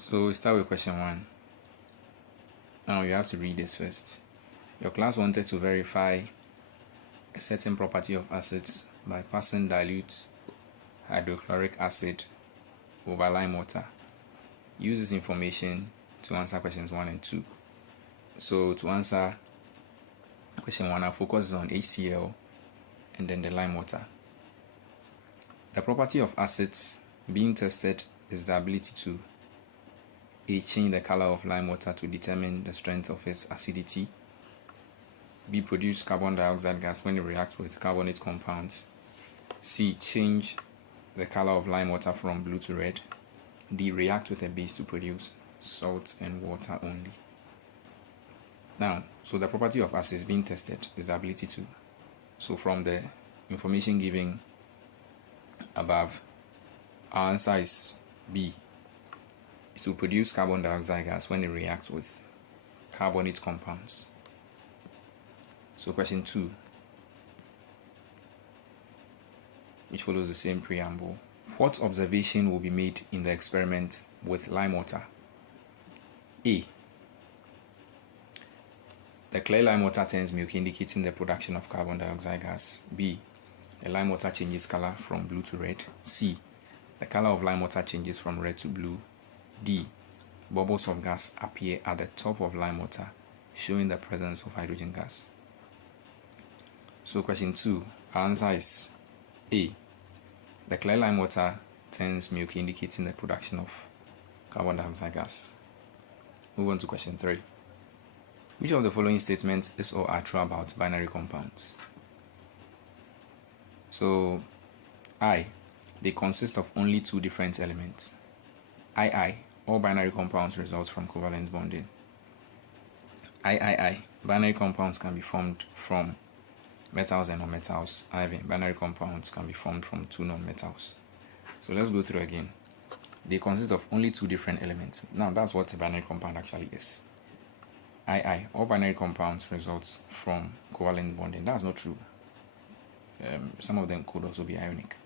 So we start with question 1. Now you have to read this first. Your class wanted to verify a certain property of acids by passing dilute hydrochloric acid over lime water. Use this information to answer questions 1 and 2. So to answer question 1, our focus is on HCl and then the lime water. The property of acids being tested is the ability to A. Change the color of lime water to determine the strength of its acidity. B. Produce carbon dioxide gas when it reacts with carbonate compounds. C. Change the color of lime water from blue to red. D. React with a base to produce salt and water only. Now, so the property of acids being tested is the ability to. So from the information given above, our answer is B. It will produce carbon dioxide gas when it reacts with carbonate compounds. So question 2, which follows the same preamble. What observation will be made in the experiment with lime water? A. The clear lime water turns milky, indicating the production of carbon dioxide gas. B. The lime water changes color from blue to red. C. The color of lime water changes from red to blue. D. Bubbles of gas appear at the top of lime water, showing the presence of hydrogen gas. So question 2, our answer is A. The clear lime water turns milky, indicating the production of carbon dioxide gas. Move on to question 3. Which of the following statements is or are true about binary compounds? So I. They consist of only two different elements. II. All binary compounds result from covalent bonding. III. Binary compounds can be formed from metals and non-metals. IV. Binary compounds can be formed from two non-metals. So let's go through again. They consist of only two different elements. Now that's what a binary compound actually is. II. All binary compounds result from covalent bonding. That's not true. Some of them could also be ionic.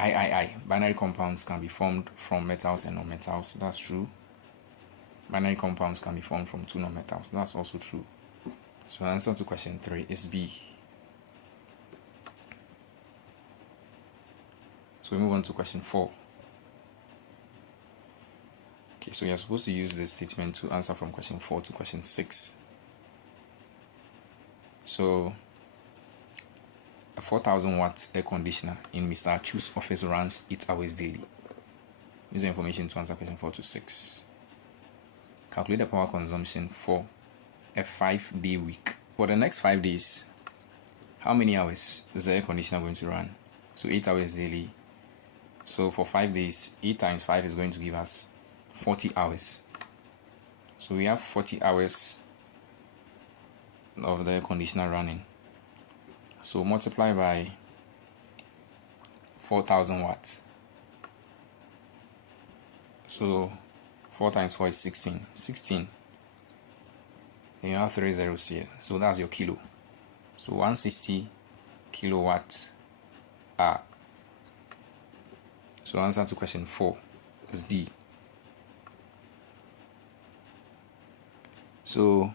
III. Binary compounds can be formed from metals and non-metals. That's true. Binary compounds can be formed from two non-metals. That's also true. So the answer to question 3 is B. So we move on to question 4. Okay, so you're supposed to use this statement to answer from question 4 to question 6. So a 4,000 watt air conditioner in Mr. Achu's office runs 8 hours daily. Use the information to answer question 4 to 6. Calculate the power consumption for a 5-day week. For the next 5 days, how many hours is the air conditioner going to run? So 8 hours daily. So for 5 days, 8 times 5 is going to give us 40 hours. So we have 40 hours of the air conditioner running. So multiply by 4,000 watts. So 4 times 4 is 16. 16. Then you have 3 zeros here. So that's your kilo. So 160 kilowatt hour. So answer to question 4 is D. So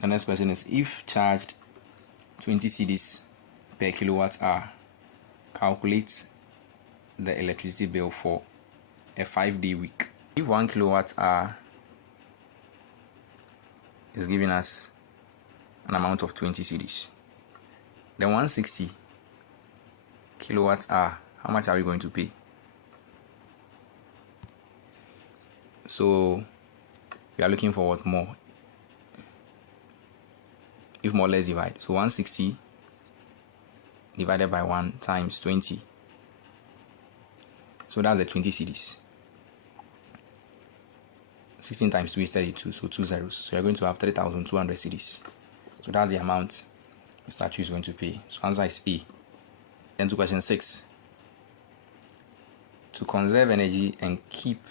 the next question is, if charged 20 cedis per kilowatt hour, calculate the electricity bill for a 5-day week. If 1 kilowatt hour is giving us an amount of 20 cedis, then 160 kilowatt hour, how much are we going to pay? So we are looking for what more? If more, let's divide. So 160 divided by 1 times 20. So that's the 20 cedis. 16 times 2 is 32, so 2 zeros. So you're going to have 3,200 cedis. So that's the amount Mr. Chu is going to pay. So answer is A. Then to question 6. To conserve energy and keep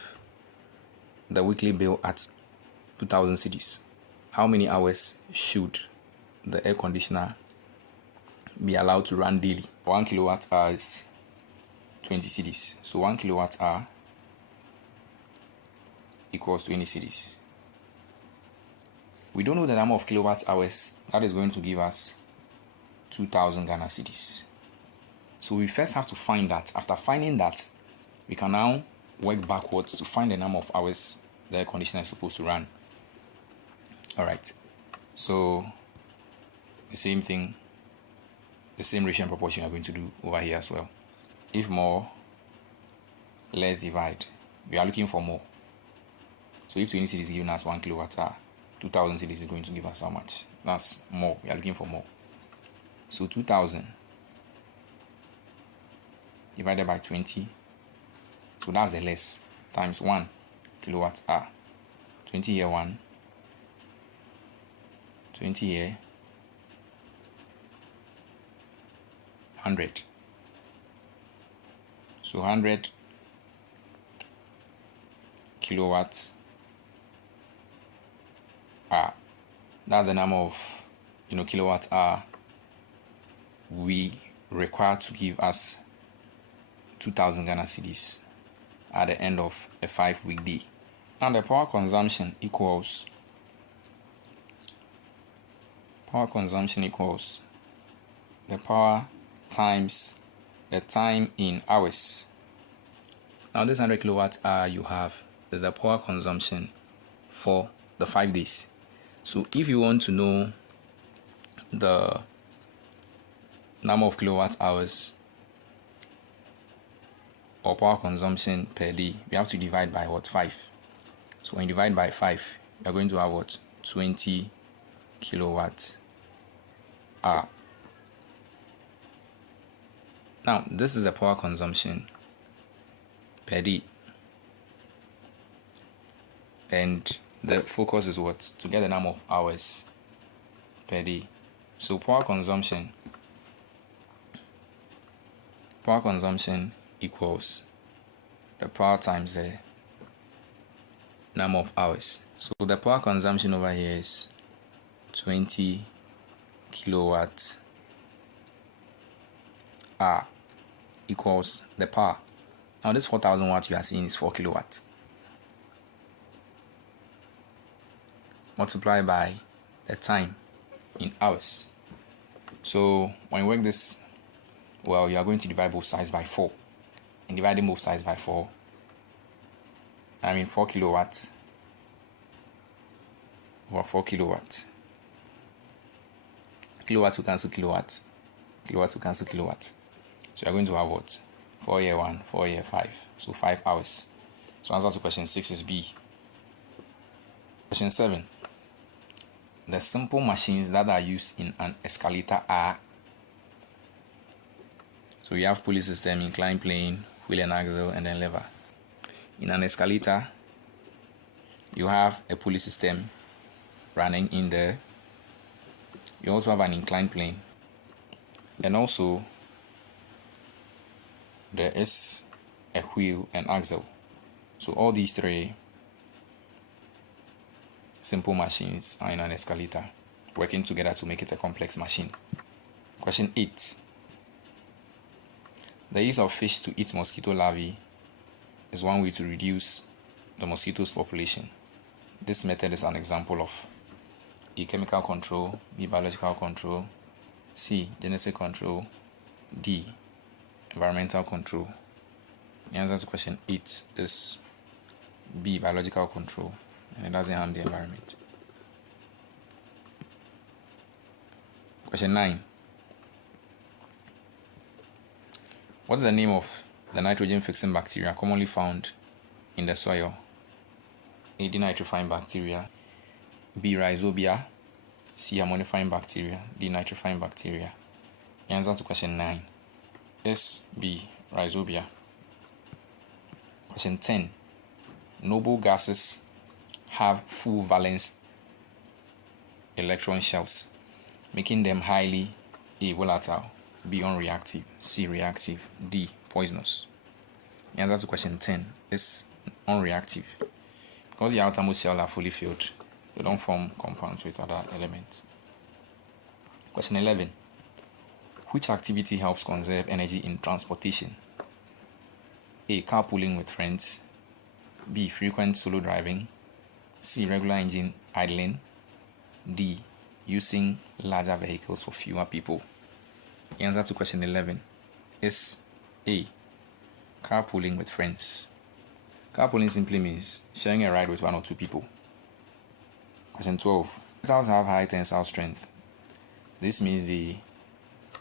the weekly bill at 2,000 cedis, how many hours should the air conditioner be allowed to run daily? 1 kilowatt hour is 20 cedis. So 1 kilowatt hour equals 20 cedis. We don't know the number of kilowatt hours that is going to give us 2000 Ghana cedis. So we first have to find that. After finding that, we can now work backwards to find the number of hours the air conditioner is supposed to run. Alright, so the same thing, the same ratio and proportion we are going to do over here as well. If more, let's divide. We are looking for more. So if 20 cedis is giving us 1 kilowatt hour, 2000 cedis is going to give us how much? That's more. We are looking for more. So 2000 divided by 20. So that's the less times 1 kilowatt hour. 20 here 1. 20 here 100. So 100 kilowatt hour. That's the number of kilowatt hour we require to give us 2000 Ghana cedis at the end of a 5-week day. Now the power consumption equals the power times the time in hours. Now this 100 kilowatt hour you have is the power consumption for the 5 days. So if you want to know the number of kilowatt hours or power consumption per day, we have to divide by what? 5. So when you divide by 5, you are going to have what? 20 kilowatt hour. Now this is the power consumption per day, and the focus is what? To get the number of hours per day. So power consumption equals the power times the number of hours. So the power consumption over here is 20 kilowatt hour equals the power. Now this 4000 watts you are seeing is 4 kilowatt. Multiplied by the time in hours. So when you work this, well, you are going to divide both sides by 4. And dividing both sides by 4, 4 kilowatt over 4 kilowatt. Kilowatt will cancel kilowatt. Kilowatt will cancel kilowatt. So you're going to have what? 4 here 1, 4 here 5. So 5 hours. So answer to question 6 is B. Question 7. The simple machines that are used in an escalator are. So we have pulley system, inclined plane, wheel and axle, and then lever. In an escalator, you have a pulley system running in there. You also have an inclined plane, and also there is a wheel and axle. So all these 3 simple machines are in an escalator, working together to make it a complex machine. Question 8. The use of fish to eat mosquito larvae is one way to reduce the mosquito's population. This method is an example of A. Chemical control, B. Biological control, C. Genetic control, D. Environmental control. The answer to question 8 is B. Biological control, and it doesn't harm the environment. Question 9. What is the name of the nitrogen fixing bacteria commonly found in the soil? A. Denitrifying bacteria, B. Rhizobia, C. Ammonifying bacteria, D. Nitrifying bacteria. The answer to question 9 is B. Rhizobia. Question 10. Noble gases have full valence electron shells, making them highly A. volatile, B. unreactive, C. reactive, D. poisonous. The answer to question 10 is unreactive. Because the outermost shell are fully filled, they don't form compounds with other elements. Question 11. Which activity helps conserve energy in transportation? A. Carpooling with friends, B. Frequent solo driving. C. Regular engine idling. D. Using larger vehicles for fewer people. The answer to question 11 is A. Carpooling with friends. Carpooling simply means sharing a ride with one or two people. Question 12. Metals have high tensile strength. This means the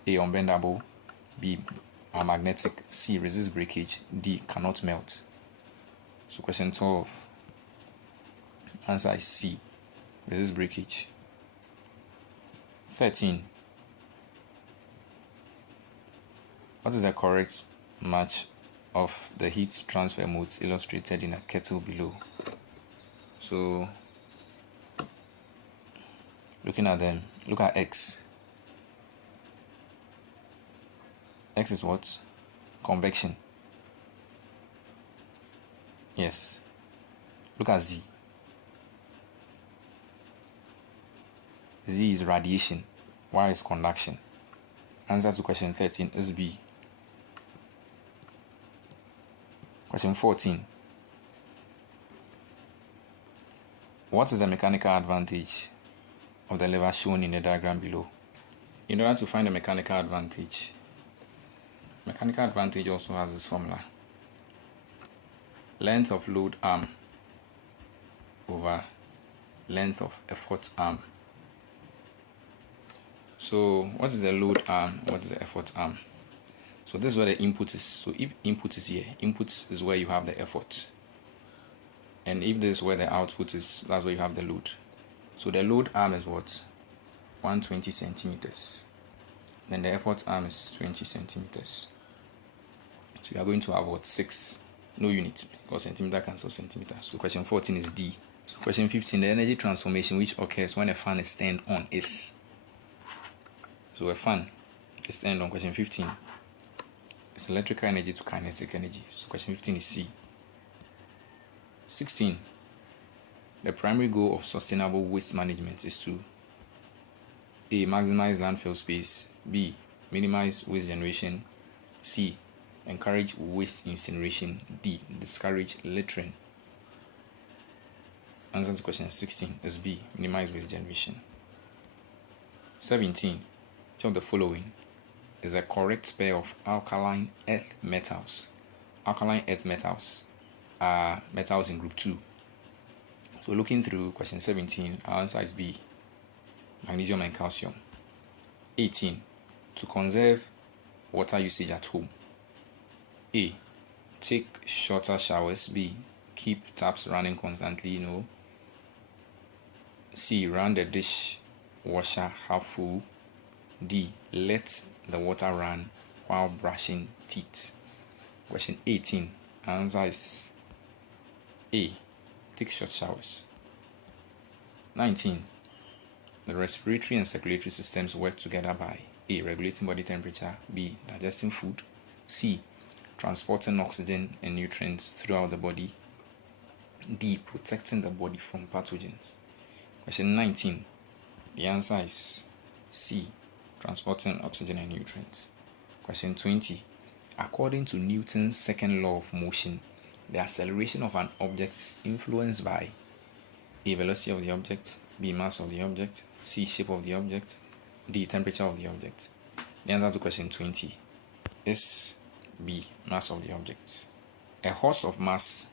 A. Unbendable. B. Are magnetic. C. Resist breakage. D. Cannot melt. So question 12. Answer is C. Resist breakage. 13. What is the correct match of the heat transfer modes illustrated in a kettle below? So looking at them, look at X. X is what? Convection. Yes. Look at Z. Z is radiation. Y is conduction. Answer to question 13 is B. Question 14. What is the mechanical advantage of the lever shown in the diagram below? In order to find the mechanical advantage also has this formula. Length of load arm over length of effort arm. So what is the load arm? What is the effort arm? So this is where the input is. So if input is here, input is where you have the effort. And if this is where the output is, that's where you have the load. So the load arm is what? 120 centimeters. Then the effort arm is 20 centimeters. So you are going to have what? 6. No unit, because centimeter cancels centimeter. So question 14 is D. So question 15, the energy transformation which occurs when a fan is turned on is. So a fan is turned on. Question 15. It's electrical energy to kinetic energy. So question 15 is C. 16. The primary goal of sustainable waste management is to A. Maximize landfill space. B. Minimize waste generation. C. Encourage waste incineration. D. Discourage littering. Answer to question 16 is B. Minimize waste generation. 17. Which of the following is a correct pair of alkaline earth metals? Alkaline earth metals are metals in group 2. So looking through question 17, our answer is B. Magnesium and calcium. 18. To conserve water usage at home. A. Take shorter showers. B. Keep taps running constantly. C. Run the dish washer half full. D. Let the water run while brushing teeth. Question 18. Answer is A. Take short showers. 19. The respiratory and circulatory systems work together by A. Regulating body temperature. B. Digesting food. C. Transporting oxygen and nutrients throughout the body. D. Protecting the body from pathogens. Question 19. The answer is C. Transporting oxygen and nutrients. Question 20. According to Newton's second law of motion, the acceleration of an object is influenced by A. Velocity of the object. B. Mass of the object. C. Shape of the object. D. Temperature of the object. The answer to question 20 is B. Mass of the object. A horse of mass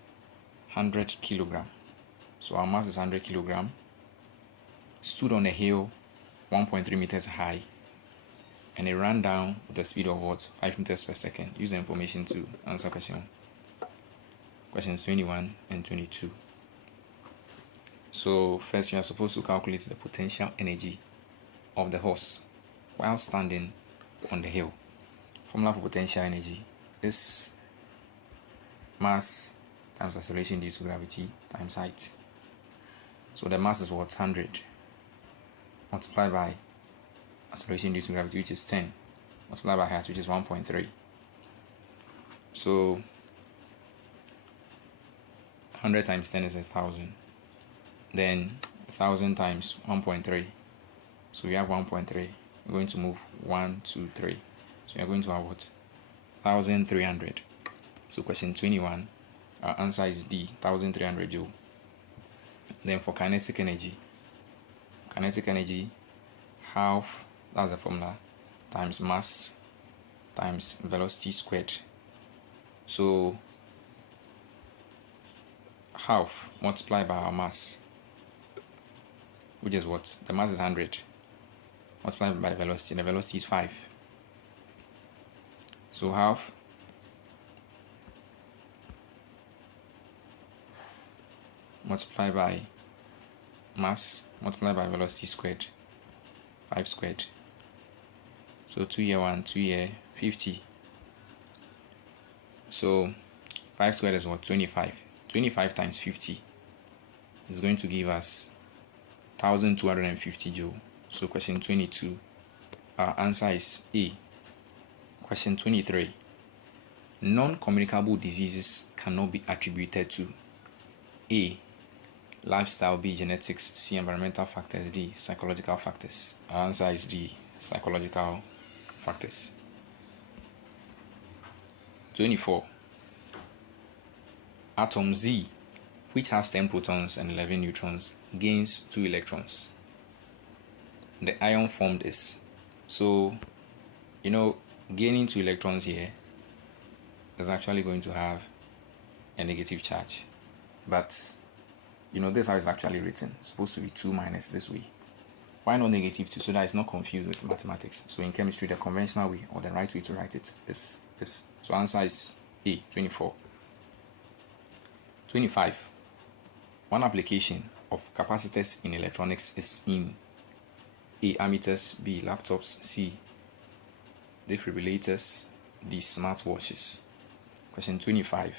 100 kg. So our mass is 100 kg. Stood on a hill 1.3 meters high, and it ran down with a speed of what? 5 meters per second. Use the information to answer questions 21 and 22. So first you are supposed to calculate the potential energy of the horse while standing on the hill. Formula for potential energy is mass times acceleration due to gravity times height. So the mass is what? 100 multiplied by acceleration due to gravity, which is 10, multiplied by height, which is 1.3. So 100 times 10 is 1,000. Then 1,000 times 1.3. So we have 1.3. We're going to move 1, 2, 3. So you're going to have what? 1,300. So question 21 Our answer is D, 1300 joule. Then for kinetic energy, half, that's the formula, times mass times velocity squared. So half multiplied by our mass, which is what? The mass is 100, multiplied by the velocity is 5. So half multiplied by mass multiplied by velocity squared, 5 squared. So 2 here 1, 2 here 50. So 5 squared is what? 25. 25 times 50 is going to give us 1250 joule. So question 22, our answer is A. Question 23, non-communicable diseases cannot be attributed to A, lifestyle, B, genetics, C, environmental factors, D, psychological factors. Our answer is D, psychological factors. 24, atom Z, which has 10 protons and 11 neutrons, gains 2 electrons. The ion formed is, so gaining 2 electrons here is actually going to have a negative charge, but this is how it's actually written. It's supposed to be 2 minus this way. Why not negative 2? So that it's not confused with mathematics. So in chemistry, the conventional way or the right way to write it is this. So answer is A, 24. 25. One application of capacitors in electronics is in A, ammeters, B, laptops, C, defibrillators, D, smartwatches. Question 25.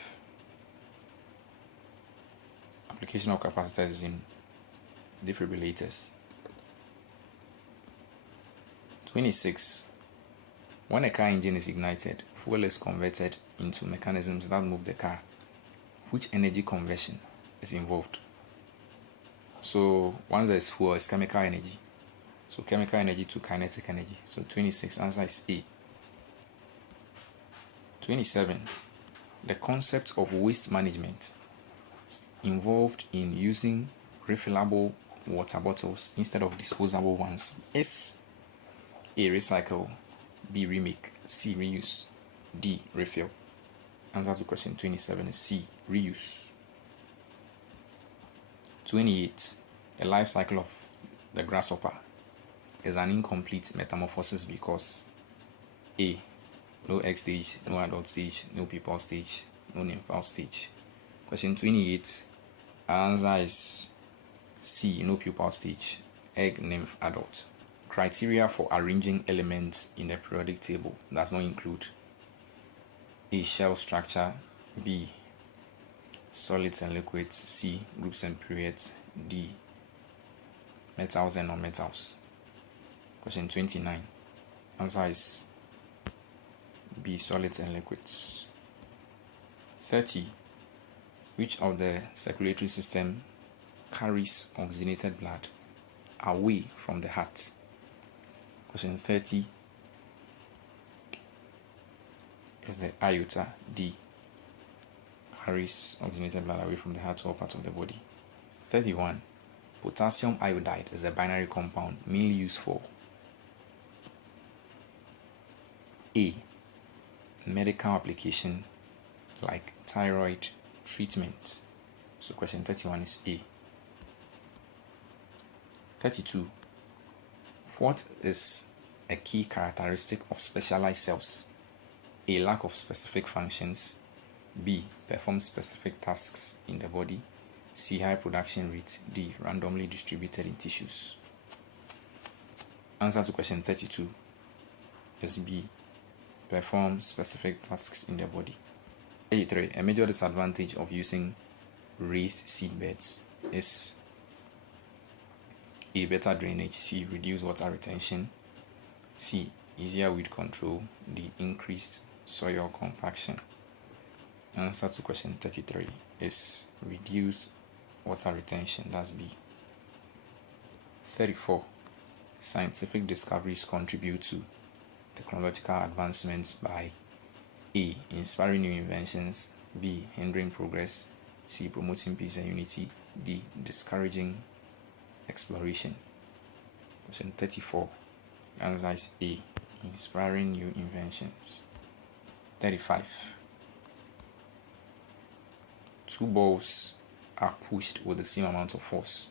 Application of capacitors in defibrillators. 26. When a car engine is ignited, fuel is converted into mechanisms that move the car. Which energy conversion is involved? So once there's fuel, it's chemical energy. So chemical energy to kinetic energy. So 26, answer is A. 27. The concept of waste management involved in using refillable water bottles instead of disposable ones is A, recycle, B, remake, C, reuse, D, refill. Answer to question 27 is C, reuse. 28. A life cycle of the grasshopper is an incomplete metamorphosis because A, no egg stage, no adult stage, no pupal stage, no nymphal stage. Question 28, our answer is C, no pupal stage, egg, nymph, adult. Criteria for arranging elements in the periodic table does not include A, shell structure, B, solids and liquids, C, groups and periods, D, metals and non-metals. Question 29, answer is B, solids and liquids. 30. Which of the circulatory system carries oxygenated blood away from the heart? Question 30 is the aorta, D, carries oxygenated blood away from the heart to all parts of the body. 31. Potassium iodide is a binary compound mainly used for A, medical application like thyroid treatment. So question 31 is A. 32. What is a key characteristic of specialized cells? A, lack of specific functions, B, perform specific tasks in the body, C, high production rate, D, randomly distributed in tissues. Answer to question 32 is B, perform specific tasks in the body. 33. A major disadvantage of using raised seed beds is A, better drainage, C, reduced water retention, C, easier weed control, D, increased soil compaction. Answer to question 33 is reduced water retention, that's B. 34. Scientific discoveries contribute to technological advancements by A, inspiring new inventions, B. Hindering progress. C. Promoting peace and unity. D. Discouraging exploration. Question 34. The answer is A. Inspiring new inventions. 35. Two balls are pushed with the same amount of force.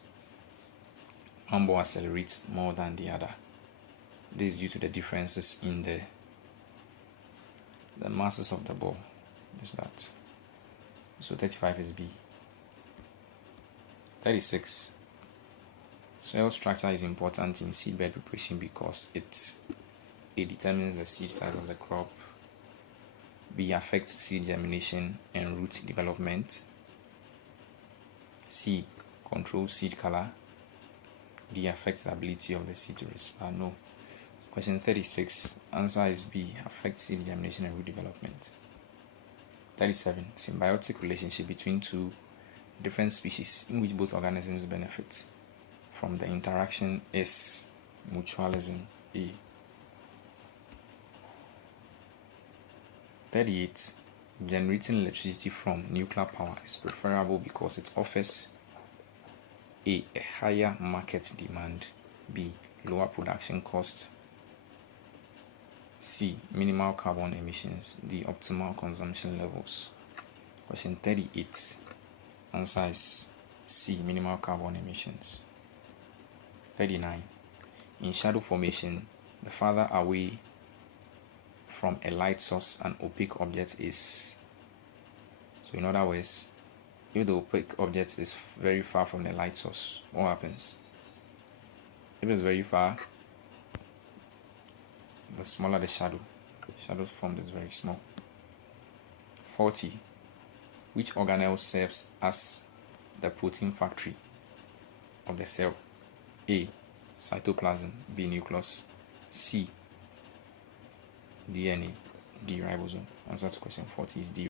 One ball accelerates more than the other. This is due to the differences in the masses of the ball. Is that? So 35 is B. 36. Soil structure is important in seedbed preparation because it determines the seed size of the crop. B. Affects seed germination and root development. C. Controls seed color. D. Affects the ability of the seed to respond. No. Question 36. Answer is B. Affects seed germination and root development. 37. Symbiotic relationship between two different species in which both organisms benefit from the interaction is mutualism. A. 38. Generating electricity from nuclear power is preferable because it offers A. A higher market demand. B. Lower production cost. C. Minimal carbon emissions. D. Optimal consumption levels. Question 38. Answer is C. Minimal carbon emissions. 39. In shadow formation, the farther away from a light source an opaque object is. So in other words, if the opaque object is very far from the light source, what happens? If it's very far, the smaller the shadow. Shadow formed is very small. 40. Which organelle serves as the protein factory of the cell? A. Cytoplasm. B. Nucleus. C. DNA. D. Ribosome. Answer to question 40 is D.